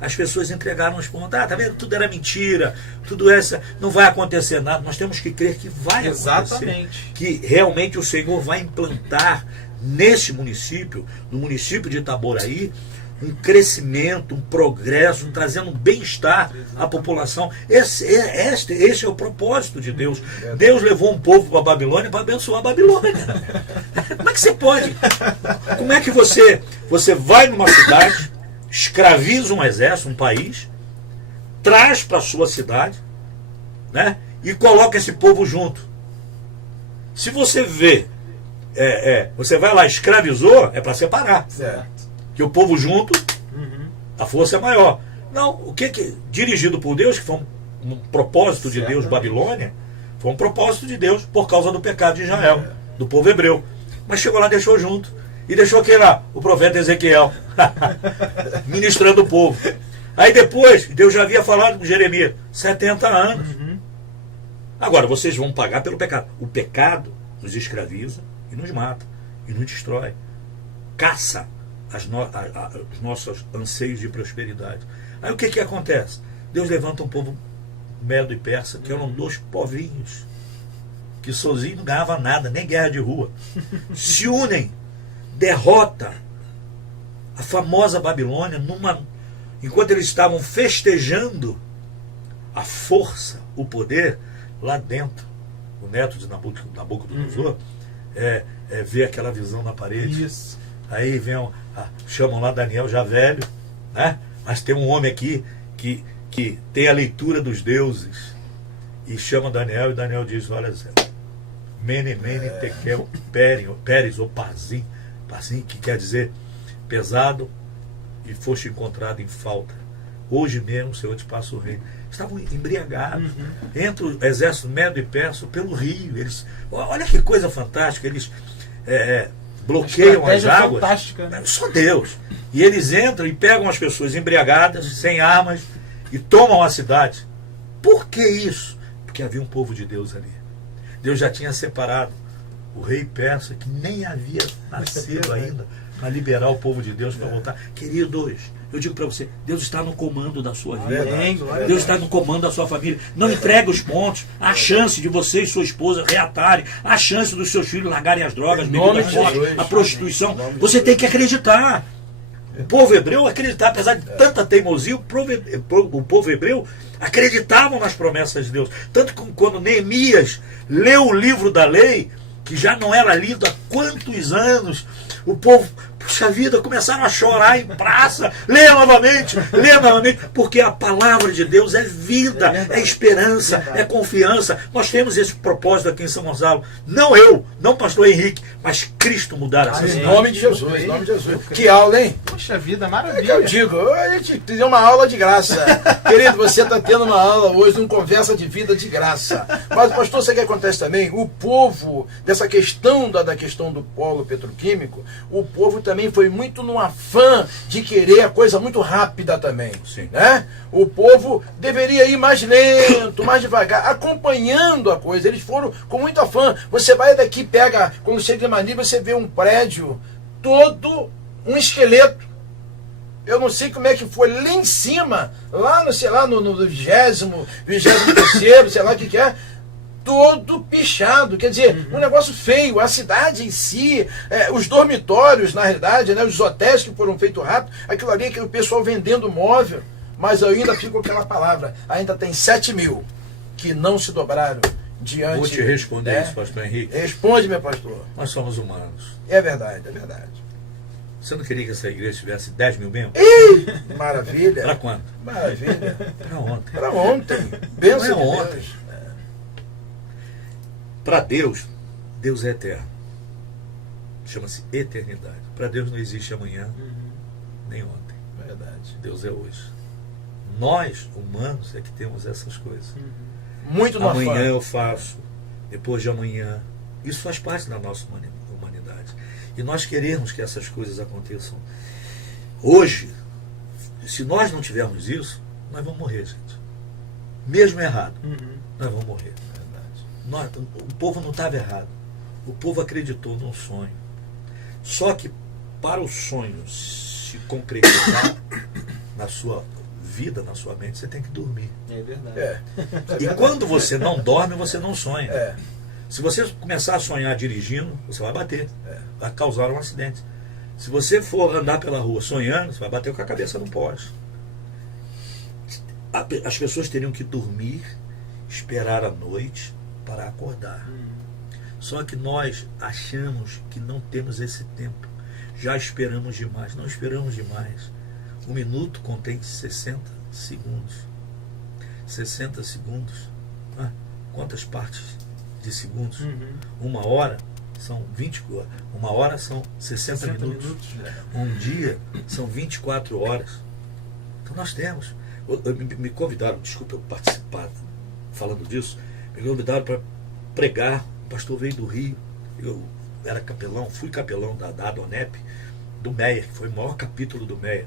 As pessoas entregaram os pontos. Tá vendo? Tudo era mentira. Tudo essa não vai acontecer nada. Nós temos que crer que vai Exatamente. acontecer. Que realmente o Senhor vai implantar nesse município, no município de Itaboraí, um crescimento, um progresso, trazendo um bem-estar à população. Este é o propósito de Deus. Deus levou um povo para a Babilônia para abençoar a Babilônia. Como é que você pode? Como é que você vai numa cidade, escraviza um exército, um país, traz para a sua cidade, né, e coloca esse povo junto? Se você vê, você vai lá, escravizou, é para separar. Certo. Que o povo junto, a força é maior. Não, o que dirigido por Deus, que foi um propósito de Deus, Babilônia, foi um propósito de Deus por causa do pecado de Israel, do povo hebreu. Mas chegou lá, deixou junto. E deixou quem lá? O profeta Ezequiel, ministrando o povo. Aí depois, Deus já havia falado com Jeremias, 70 anos. Agora, vocês vão pagar pelo pecado. O pecado nos escraviza e nos mata, e nos destrói. Caça os nossos anseios de prosperidade. Aí o que acontece? Deus levanta um povo medo e persa, que eram dois povinhos, que sozinho não ganhava nada, nem guerra de rua. Se unem, derrota a famosa Babilônia, enquanto eles estavam festejando a força, o poder, lá dentro, o neto de Nabucodonosor vê aquela visão na parede. Isso. Aí chamam lá Daniel já velho, né? Mas tem um homem aqui que tem a leitura dos deuses e chama Daniel, e Daniel diz: olha, Zé, Mene, Tekel, Pérez ou Pazim, que quer dizer pesado, e foste encontrado em falta. Hoje mesmo o Senhor te passa o reino. Estavam embriagados. Entra o exército medo e persa pelo rio. Olha que coisa fantástica. Eles bloqueiam as águas. Fantástica, né? Só Deus. E eles entram e pegam as pessoas embriagadas, sem armas, e tomam a cidade. Por que isso? Porque havia um povo de Deus ali. Deus já tinha separado o rei persa, que nem havia nascido ainda, para liberar o povo de Deus para voltar. Queridos, eu digo para você, Deus está no comando da sua vida. Deus está no comando da sua família. Não entregue os pontos. Há chance de você e sua esposa reatarem. Há chance dos seus filhos largarem as drogas, bebidas fortes, a prostituição. Você tem que acreditar. O povo hebreu acreditava, apesar de tanta teimosia, o povo hebreu acreditava nas promessas de Deus. Tanto que quando Neemias leu o livro da lei, que já não era lido há quantos anos, o povo, puxa vida, começaram a chorar em praça, leia novamente, porque a palavra de Deus é vida, é esperança, é confiança. Nós temos esse propósito aqui em São Gonçalo. Não eu, não pastor Henrique, mas Cristo mudar essa Em cidade. nome de Jesus, em nome de Jesus. Que aula, hein? Poxa vida, É que maravilha. eu digo, a gente deu uma aula de graça. Querido, você está tendo uma aula hoje, uma conversa de vida de graça. Mas, pastor, sabe o que acontece também? O povo, dessa questão da questão do polo petroquímico, o povo também foi muito no afã de querer a coisa muito rápida também. Sim. Né? O povo deveria ir mais lento, mais devagar, acompanhando a coisa. Eles foram com muito afã. Você vai daqui, pega, quando chega em Maniba, você vê um prédio todo um esqueleto. Eu não sei como é que foi lá em cima, lá no, sei lá, no 23º, sei lá o que é, todo pichado, quer dizer, um negócio feio. A cidade em si, os dormitórios, na realidade, né, os hotéis que foram feitos rápido, aquilo ali, aquele pessoal vendendo móvel, mas eu ainda fico com aquela palavra, ainda tem 7 mil que não se dobraram diante... Vou te responder né? isso, pastor Henrique. Responde, meu pastor. Nós somos humanos. É verdade, é verdade. Você não queria que essa igreja tivesse 10 mil membros? Ih, maravilha. Para quando? Maravilha. Para ontem. Para ontem. Benção Não é de ontem. Deus. Para Deus, Deus é eterno. Chama-se eternidade. Para Deus não existe amanhã, nem ontem. Verdade. Deus é hoje. Nós, humanos, é que temos essas coisas. Muito no Amanhã afã. eu faço, depois de amanhã. Isso faz parte da nossa humanidade. E nós queremos que essas coisas aconteçam hoje. Se nós não tivermos isso, nós vamos morrer, gente. Mesmo errado, nós vamos morrer. O povo não estava errado. O povo acreditou num sonho. Só que para o sonho se concretizar na sua vida, na sua mente, você tem que dormir. É verdade. E quando você não dorme, você não sonha. É. Se você começar a sonhar dirigindo, você vai bater. Vai causar um acidente. Se você for andar pela rua sonhando, você vai bater com a cabeça no poste. As pessoas teriam que dormir, esperar a noite para acordar. Só que nós achamos que não temos esse tempo. Já esperamos demais. Não esperamos demais. 1 minuto contém 60 segundos. 60 segundos. Quantas partes de segundos? 1 hora são 1 hora são 60 minutos. Um dia são 24 horas. Então nós temos. Me convidaram, desculpa eu participar falando disso, me convidaram para pregar. O pastor veio do Rio. Eu era capelão, fui capelão da Adonep, do Meia, que foi o maior capítulo do Meia.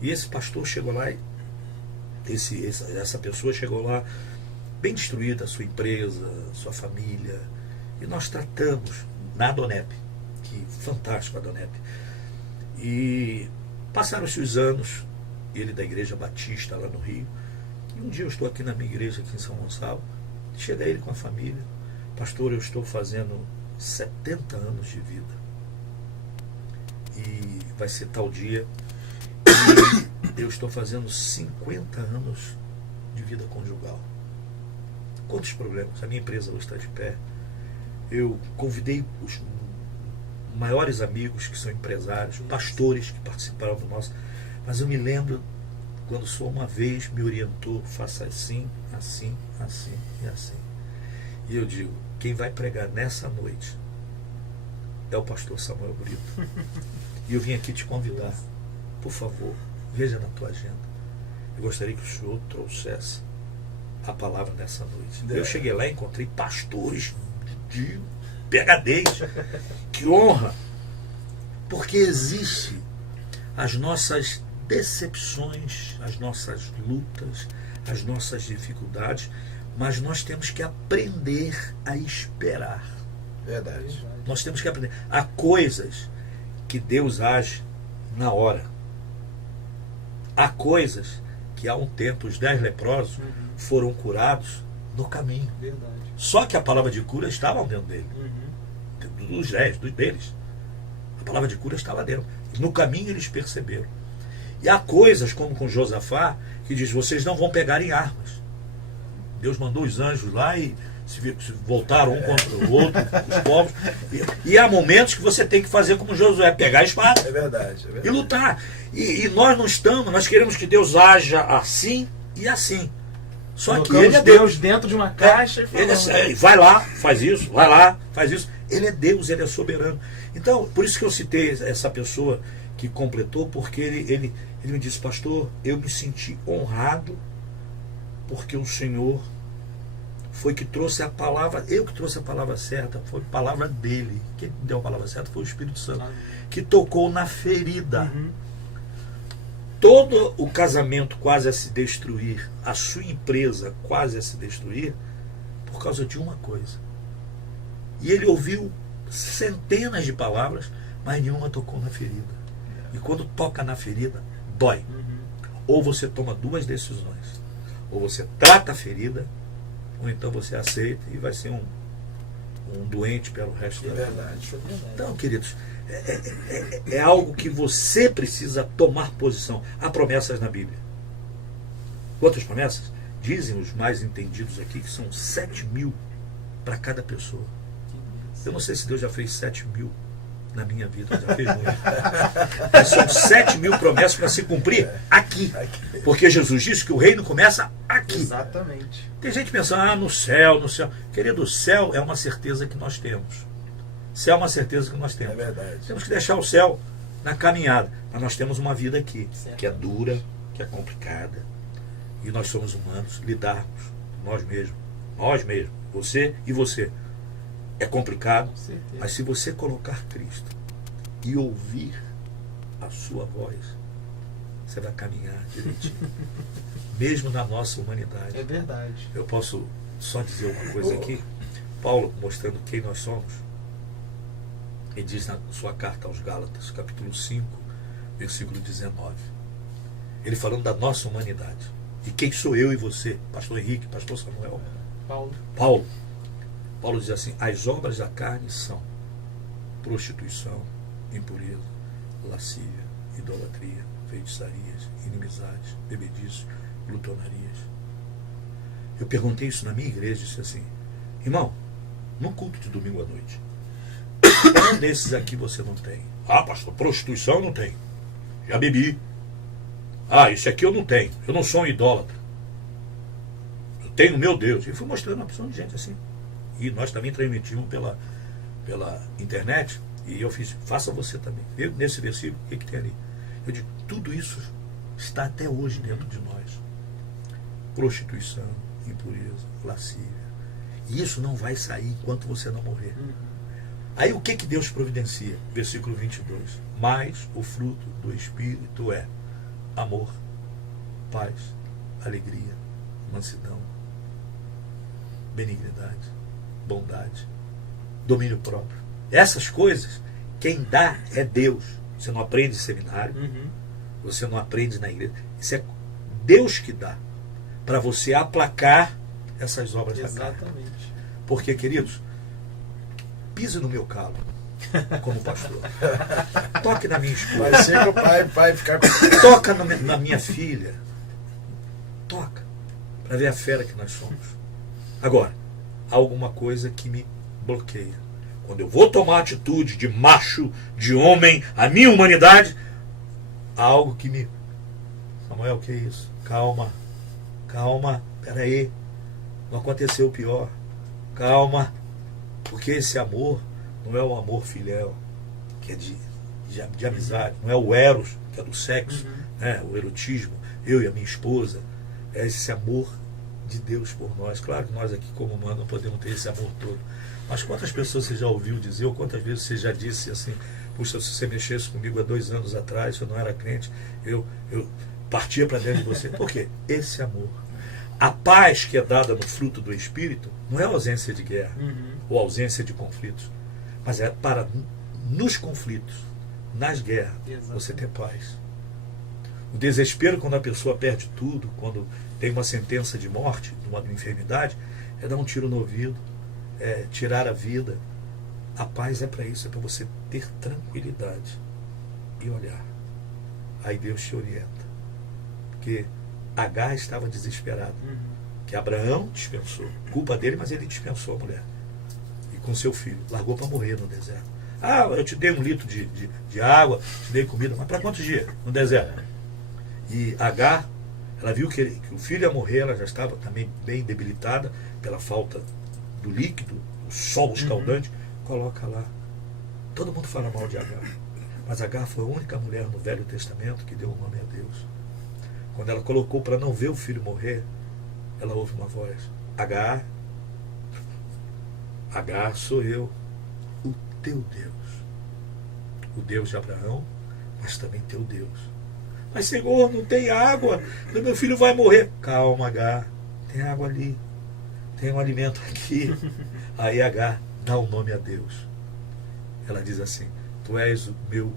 E esse pastor chegou lá, essa pessoa chegou lá bem destruída, sua empresa, sua família. E nós tratamos na Adonep, que fantástico a Adonep. E passaram-se os anos, ele da Igreja Batista lá no Rio. E um dia eu estou aqui na minha igreja, aqui em São Gonçalo, chega ele com a família: pastor, eu estou fazendo 70 anos de vida. E vai ser tal dia. E eu estou fazendo 50 anos de vida conjugal. Quantos problemas? A minha empresa hoje está de pé. Eu convidei os maiores amigos que são empresários, pastores que participaram do nosso. Mas eu me lembro quando o senhor uma vez me orientou: faça assim, assim, assim e assim. E eu digo: quem vai pregar nessa noite é o pastor Samuel Brito. E eu vim aqui te convidar. Por favor, veja na tua agenda. Eu gostaria que o senhor trouxesse a palavra nessa noite. Eu cheguei lá e encontrei pastores de PhDs. Que honra! Porque existe as nossas decepções, as nossas lutas, as nossas dificuldades, mas nós temos que aprender a esperar. Verdade. Nós temos que aprender. Há coisas que Deus age na hora. Há coisas que há um tempo os 10 leprosos foram curados no caminho. Verdade. Só que a palavra de cura estava dentro dele. Dos 10, dos deles. A palavra de cura estava dentro. No caminho eles perceberam. E há coisas, como com Josafá, que diz, vocês não vão pegar em armas. Deus mandou os anjos lá e se voltaram um contra o outro, os povos. E há momentos que você tem que fazer como Josué, pegar a espada. É verdade. E lutar. E nós não estamos, nós queremos que Deus haja assim e assim. Só que ele é Deus. Dentro de uma caixa e falando, vai lá, faz isso, vai lá, faz isso. Ele é Deus, ele é soberano. Então, por isso que eu citei essa pessoa que completou, porque ele me disse, pastor, eu me senti honrado porque o Senhor foi que trouxe a palavra, eu que trouxe a palavra certa, foi a palavra dele. Quem deu a palavra certa foi o Espírito Santo, que tocou na ferida. Todo o casamento quase a se destruir, a sua empresa quase a se destruir, por causa de uma coisa. E ele ouviu centenas de palavras, mas nenhuma tocou na ferida. E quando toca na ferida, dói. Ou você toma duas decisões. Ou você trata a ferida, ou então você aceita e vai ser um doente pelo resto da vida. Verdade. Então, queridos, é algo que você precisa tomar posição. Há promessas na Bíblia. Quantas promessas? Dizem os mais entendidos aqui que são 7.000 para cada pessoa. Eu não sei se Deus já fez 7.000 na minha vida, já fez muito. Mas são 7.000 promessas para se cumprir aqui. Porque Jesus disse que o reino começa aqui. Exatamente. Tem gente pensando, no céu, no céu. Querido, o céu é uma certeza que nós temos. Céu é uma certeza que nós temos. É verdade. Temos que deixar o céu na caminhada. Mas nós temos uma vida aqui, que é dura, que é complicada. E nós somos humanos, lidarmos com nós mesmos, você e você. É complicado, mas se você colocar Cristo e ouvir a sua voz, você vai caminhar direitinho. Mesmo na nossa humanidade. É verdade. Eu posso só dizer uma coisa aqui. Paulo, mostrando quem nós somos, ele diz na sua carta aos Gálatas, capítulo 5, versículo 19. Ele falando da nossa humanidade. E quem sou eu e você? Pastor Henrique, pastor Samuel. Paulo diz assim, as obras da carne são prostituição, impureza, lascívia, idolatria, feitiçarias, inimizades, bebedices, glutonarias. Eu perguntei isso na minha igreja e disse assim, irmão, no culto de domingo à noite, qual desses aqui você não tem? Ah, pastor, prostituição eu não tenho. Já bebi. Ah, isso aqui eu não tenho. Eu não sou um idólatra. Eu tenho meu Deus. E fui mostrando uma opção de gente assim. E nós também transmitimos pela internet. E eu fiz, faça você também. Eu, nesse versículo, o que tem ali? Eu digo, tudo isso está até hoje dentro de nós. Prostituição, impureza, lascívia. E isso não vai sair enquanto você não morrer. Aí o que Deus providencia? Versículo 22. Mas o fruto do Espírito é amor, paz, alegria, mansidão, benignidade, bondade, domínio próprio. Essas coisas, quem dá é Deus. Você não aprende em seminário, você não aprende na igreja. Isso é Deus que dá para você aplacar essas obras da carne. Exatamente. Porque, queridos, pise no meu calo como pastor. Toque na minha esposa. Vai ser que o pai vai ficar com... Toca na minha filha. Toca. Para ver a fera que nós somos. Agora, há alguma coisa que me bloqueia. Quando eu vou tomar atitude de macho, de homem, a minha humanidade, há algo que me... Samuel, o que é isso? Calma. Peraí. Não aconteceu o pior. Calma. Porque esse amor não é o amor filial, que é de amizade. Não é o eros, que é do sexo, né? O erotismo. Eu e a minha esposa. É esse amor de Deus por nós. Claro que nós aqui como humanos não podemos ter esse amor todo. Mas quantas pessoas você já ouviu dizer, ou quantas vezes você já disse assim, puxa, se você mexesse comigo há 2 anos atrás, eu não era crente, eu partia para dentro de você. Por quê? Esse amor. A paz que é dada no fruto do Espírito não é ausência de guerra ou ausência de conflitos, mas é para nos conflitos, nas guerras, você ter paz. O desespero quando a pessoa perde tudo, quando tem uma sentença de morte, de uma enfermidade, é dar um tiro no ouvido, é tirar a vida. A paz é para isso, é para você ter tranquilidade e conseguir olhar. Aí Deus te orienta. Porque Agar estava desesperada. Que Abraão dispensou. Culpa dele, mas ele dispensou a mulher. E com seu filho. Largou para morrer no deserto. Ah, eu te dei 1 litro de água, te dei comida, mas para quantos dias no deserto? E Agar, ela viu que o filho ia morrer, ela já estava também bem debilitada pela falta do líquido, o sol escaldante. Coloca lá. Todo mundo fala mal de Agar. Mas Agar foi a única mulher no Velho Testamento que deu o nome a Deus. Quando ela colocou para não ver o filho morrer, ela ouve uma voz. Agar, Agar sou eu, o teu Deus. O Deus de Abraão, mas também teu Deus. Mas Senhor, não tem água, meu filho vai morrer. Calma, Agar, tem água ali, tem um alimento aqui. Aí Agar dá o nome a Deus. Ela diz assim, tu és o meu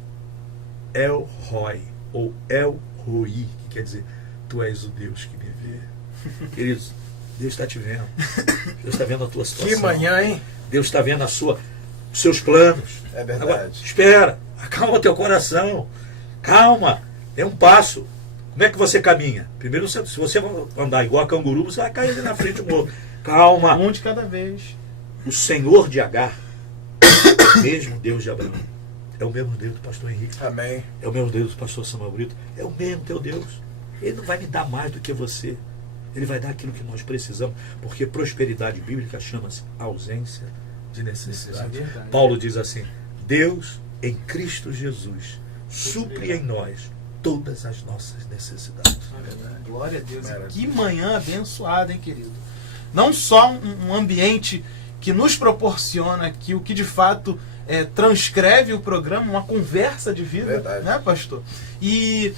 El Roi, ou El Roi, que quer dizer, tu és o Deus que me vê. Queridos, Deus está te vendo. Deus está vendo a tua situação. Que manhã, hein? Deus está vendo os seus planos. É verdade. Agora, espera, acalma teu coração. Calma, é um passo. Como é que você caminha? Primeiro, se você andar igual a canguru, você vai cair ali na frente do outro. Calma. Um de cada vez. O Senhor de Agar, o mesmo Deus de Abraão, é o mesmo Deus do pastor Henrique. Amém. É o mesmo Deus do pastor Samuel Brito. É o mesmo teu Deus. Ele não vai me dar mais do que você. Ele vai dar aquilo que nós precisamos. Porque prosperidade bíblica chama-se ausência de necessidade. Paulo diz assim, Deus em Cristo Jesus supre em nós todas as nossas necessidades. Glória a Deus. Que manhã abençoada, hein, querido? Não só um ambiente que nos proporciona aqui o que de fato transcreve o programa, uma conversa de vida, verdade, né, pastor? E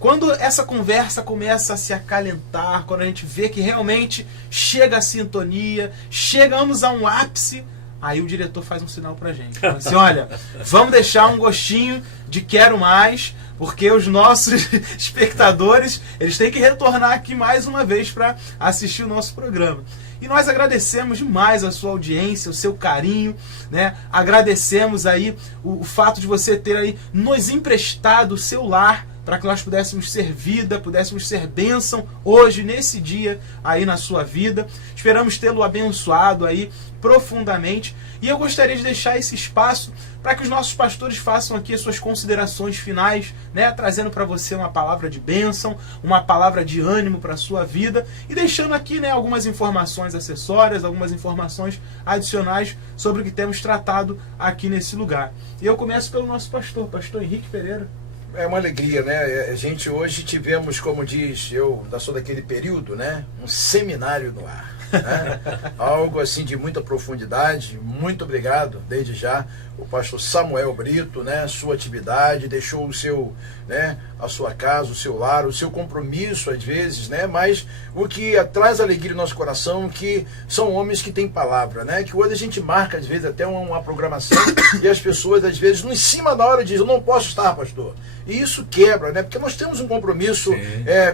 quando essa conversa começa a se acalentar, quando a gente vê que realmente chega a sintonia, chegamos a um ápice, aí o diretor faz um sinal pra gente. Fala assim, olha, vamos deixar um gostinho de quero mais, porque os nossos espectadores, eles têm que retornar aqui mais uma vez para assistir o nosso programa. E nós agradecemos demais a sua audiência, o seu carinho, né? Agradecemos aí o fato de você ter aí nos emprestado o seu lar para que nós pudéssemos ser vida, pudéssemos ser bênção hoje, nesse dia aí na sua vida. Esperamos tê-lo abençoado aí profundamente. E eu gostaria de deixar esse espaço para que os nossos pastores façam aqui as suas considerações finais, né, trazendo para você uma palavra de bênção, uma palavra de ânimo para a sua vida e deixando aqui, né, algumas informações acessórias, algumas informações adicionais sobre o que temos tratado aqui nesse lugar. E eu começo pelo nosso pastor Henrique Pereira. É uma alegria, né? A gente hoje tivemos, como diz, eu sou daquele período, né? Um seminário no ar. Né? Algo assim de muita profundidade. Muito obrigado, desde já, o pastor Samuel Brito, né? Sua atividade, deixou o seu, né? A sua casa, o seu lar, o seu compromisso às vezes, né? Mas o que traz alegria no nosso coração, que são homens que têm palavra, né? Que hoje a gente marca às vezes até uma programação e as pessoas às vezes em cima da hora dizem, eu não posso estar, pastor. E isso quebra, né? Porque nós temos um compromisso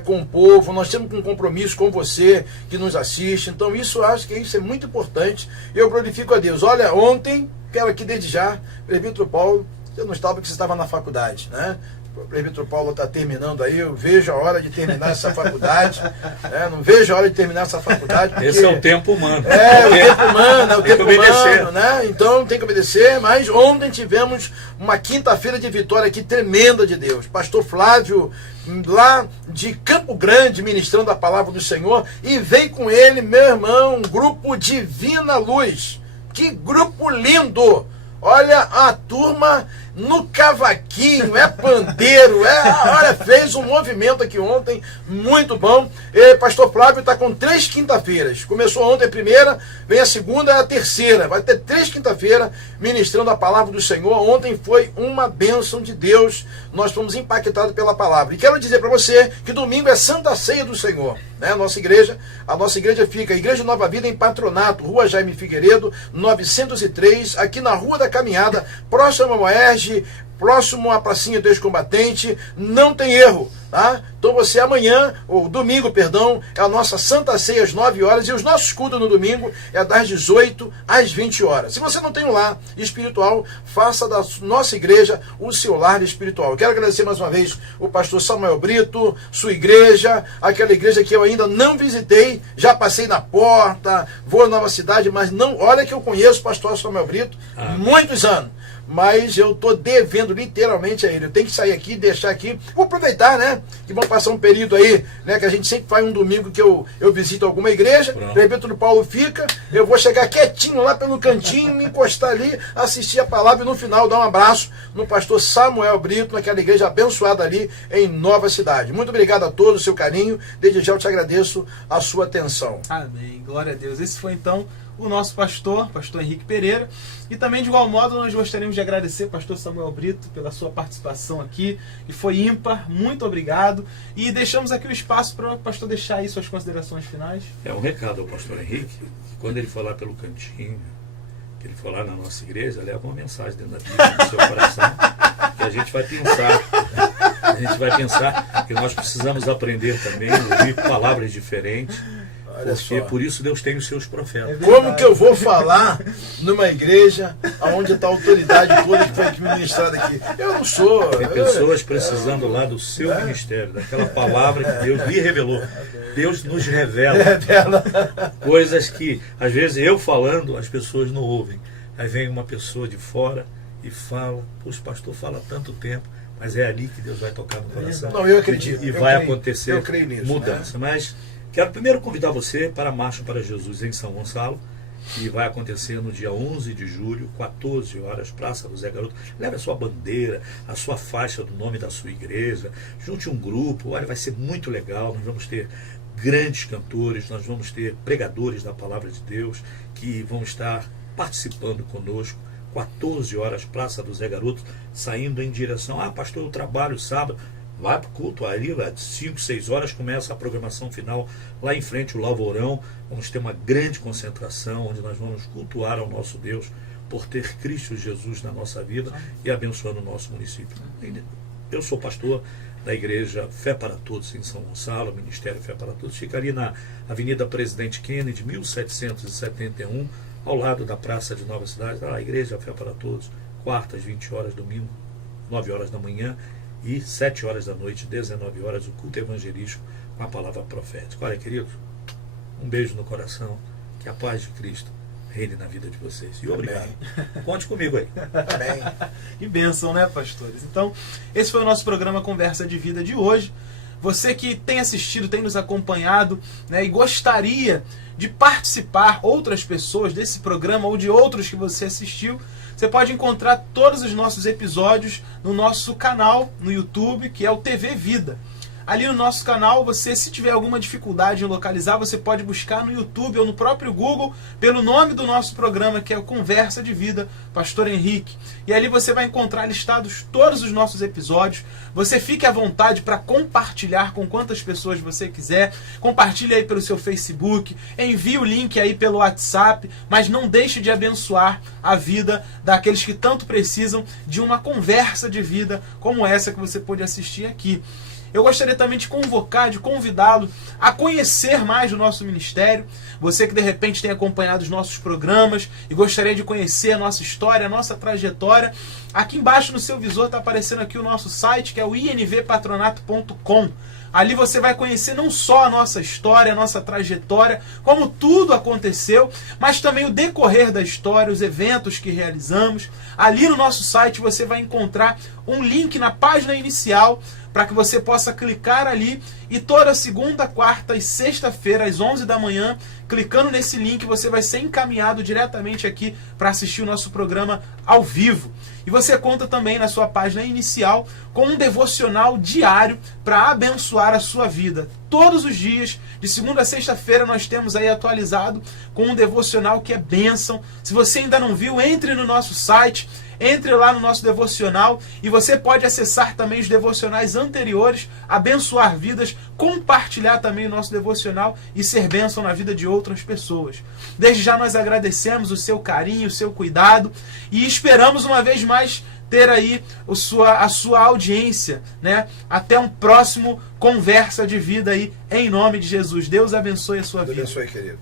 com o povo, nós temos um compromisso com você que nos assiste. Então isso, acho que isso é muito importante. Eu glorifico a Deus. Olha, ontem, quero aqui desde já, presbítero Paulo, eu não estava porque você estava na faculdade, né? O presbítero Paulo está terminando aí, eu vejo a hora de terminar essa faculdade, né? Não vejo a hora de terminar essa faculdade. Porque... Esse é o tempo humano. O tempo humano, é o tempo obedecer, humano, né? Então tem que obedecer, mas ontem tivemos uma quinta-feira de vitória aqui tremenda de Deus. Pastor Flávio, lá de Campo Grande, ministrando a palavra do Senhor, e veio com ele, meu irmão, um grupo Divina Luz. Que grupo lindo! Olha a turma no cavaquinho, é pandeiro, olha, fez um movimento aqui ontem, muito bom. E pastor Flávio está com 3 quinta-feiras. Começou ontem a primeira, vem a segunda e a terceira. Vai ter 3 quinta-feiras ministrando a palavra do Senhor. Ontem foi uma bênção de Deus. Nós fomos impactados pela palavra. E quero dizer para você que domingo é Santa Ceia do Senhor. Né? A nossa igreja fica, Igreja Nova Vida em Patronato, Rua Jaime Figueiredo, 903, aqui na Rua da Caminhada, próximo ao Moerge, próximo à Pracinha do Ex-Combatente. Não tem erro, tá? Então você amanhã, ou domingo, perdão, é a nossa Santa Ceia às 9 horas e os nossos cultos no domingo é das 18 às 20 horas. Se você não tem um lar espiritual, faça da nossa igreja o seu lar espiritual. Eu quero agradecer mais uma vez o pastor Samuel Brito, sua igreja, aquela igreja que eu ainda não visitei, já passei na porta, vou a Nova Cidade, mas não, olha que eu conheço o pastor Samuel Brito muitos anos. Mas eu estou devendo literalmente a ele. Eu tenho que sair aqui, deixar aqui. Vou aproveitar, né? Que vão passar um período aí, né? Que a gente sempre faz um domingo que eu visito alguma igreja. De repente o Paulo fica. Eu vou chegar quietinho lá pelo cantinho, me encostar ali, assistir a palavra e no final dar um abraço no pastor Samuel Brito, naquela igreja abençoada ali em Nova Cidade. Muito obrigado a todos, o seu carinho. Desde já eu te agradeço a sua atenção. Amém. Glória a Deus. Esse foi então o nosso pastor Henrique Pereira. E também, de igual modo, nós gostaríamos de agradecer ao pastor Samuel Brito pela sua participação aqui, que foi ímpar. Muito obrigado. E deixamos aqui o espaço para o pastor deixar aí suas considerações finais. Um recado ao pastor Henrique, que quando ele for lá pelo cantinho, que ele for lá na nossa igreja, leva uma mensagem dentro da Bíblia, no seu coração, que a gente vai pensar. A gente vai pensar que nós precisamos aprender também, ouvir palavras diferentes. Porque por isso Deus tem os seus profetas. Como que eu vou falar numa igreja onde está a autoridade toda que foi aqui ministrada aqui? Eu não sou. Tem pessoas precisando lá do seu ministério, daquela palavra que Deus lhe revelou. Deus nos revela coisas que, às vezes, eu falando, as pessoas não ouvem. Aí vem uma pessoa de fora e fala, poxa, o pastor fala há tanto tempo, mas é ali que Deus vai tocar no coração. Não, eu acredito. E vai acontecer eu creio nisso, mudança. Né? Mas quero primeiro convidar você para a Marcha para Jesus em São Gonçalo, que vai acontecer no dia 11 de julho, 14 horas, Praça do Zé Garoto. Leve a sua bandeira, a sua faixa do nome da sua igreja, junte um grupo, olha, vai ser muito legal. Nós vamos ter grandes cantores, nós vamos ter pregadores da Palavra de Deus, que vão estar participando conosco. 14 horas, Praça do Zé Garoto, saindo em direção, pastor, eu trabalho sábado. Vai para o culto, aí, 5, 6 horas começa a programação final, lá em frente o Lavorão. Vamos ter uma grande concentração, onde nós vamos cultuar ao nosso Deus por ter Cristo Jesus na nossa vida e abençoando o nosso município. Eu sou pastor da igreja Fé para Todos em São Gonçalo, Ministério Fé para Todos. Fica ali na Avenida Presidente Kennedy, 1771, ao lado da Praça de Nova Cidade. A igreja Fé para Todos, quartas, 20 horas, domingo, 9 horas da manhã. E 7 horas da noite, 19 horas, o culto evangelístico com a palavra profética. Olha, queridos, um beijo no coração, que a paz de Cristo reine na vida de vocês. E obrigado. Conte comigo aí. Amém. Que bênção, né, pastores? Então, esse foi o nosso programa Conversa de Vida de hoje. Você que tem assistido, tem nos acompanhado, né, e gostaria de participar, outras pessoas desse programa ou de outros que você assistiu, você pode encontrar todos os nossos episódios no nosso canal no YouTube, que é o TV Vida. Ali no nosso canal, você, se tiver alguma dificuldade em localizar, você pode buscar no YouTube ou no próprio Google pelo nome do nosso programa, que é o Conversa de Vida, Pastor Henrique. E ali você vai encontrar listados todos os nossos episódios. Você fique à vontade para compartilhar com quantas pessoas você quiser. Compartilhe aí pelo seu Facebook, envie o link aí pelo WhatsApp, mas não deixe de abençoar a vida daqueles que tanto precisam de uma conversa de vida como essa que você pôde assistir aqui. Eu gostaria também de convocar, de convidá-lo a conhecer mais do nosso ministério. Você que de repente tem acompanhado os nossos programas e gostaria de conhecer a nossa história, a nossa trajetória, aqui embaixo no seu visor está aparecendo aqui o nosso site, que é o invpatronato.com. Ali você vai conhecer não só a nossa história, a nossa trajetória, como tudo aconteceu, mas também o decorrer da história, os eventos que realizamos. Ali no nosso site você vai encontrar um link na página inicial para que você possa clicar ali e toda segunda, quarta e sexta-feira às 11 da manhã, clicando nesse link, você vai ser encaminhado diretamente aqui para assistir o nosso programa ao vivo. E você conta também na sua página inicial com um devocional diário para abençoar a sua vida. Todos os dias, de segunda a sexta-feira, nós temos aí atualizado com um devocional que é bênção. Se você ainda não viu, entre no nosso site, entre lá no nosso devocional e você pode acessar também os devocionais anteriores, abençoar vidas, compartilhar também o nosso devocional e ser bênção na vida de outras pessoas. Desde já nós agradecemos o seu carinho, o seu cuidado e esperamos uma vez mais ter aí a sua audiência, né? Até um próximo Conversa de Vida aí, em nome de Jesus. Deus abençoe a sua Deus vida. abençoe, querido.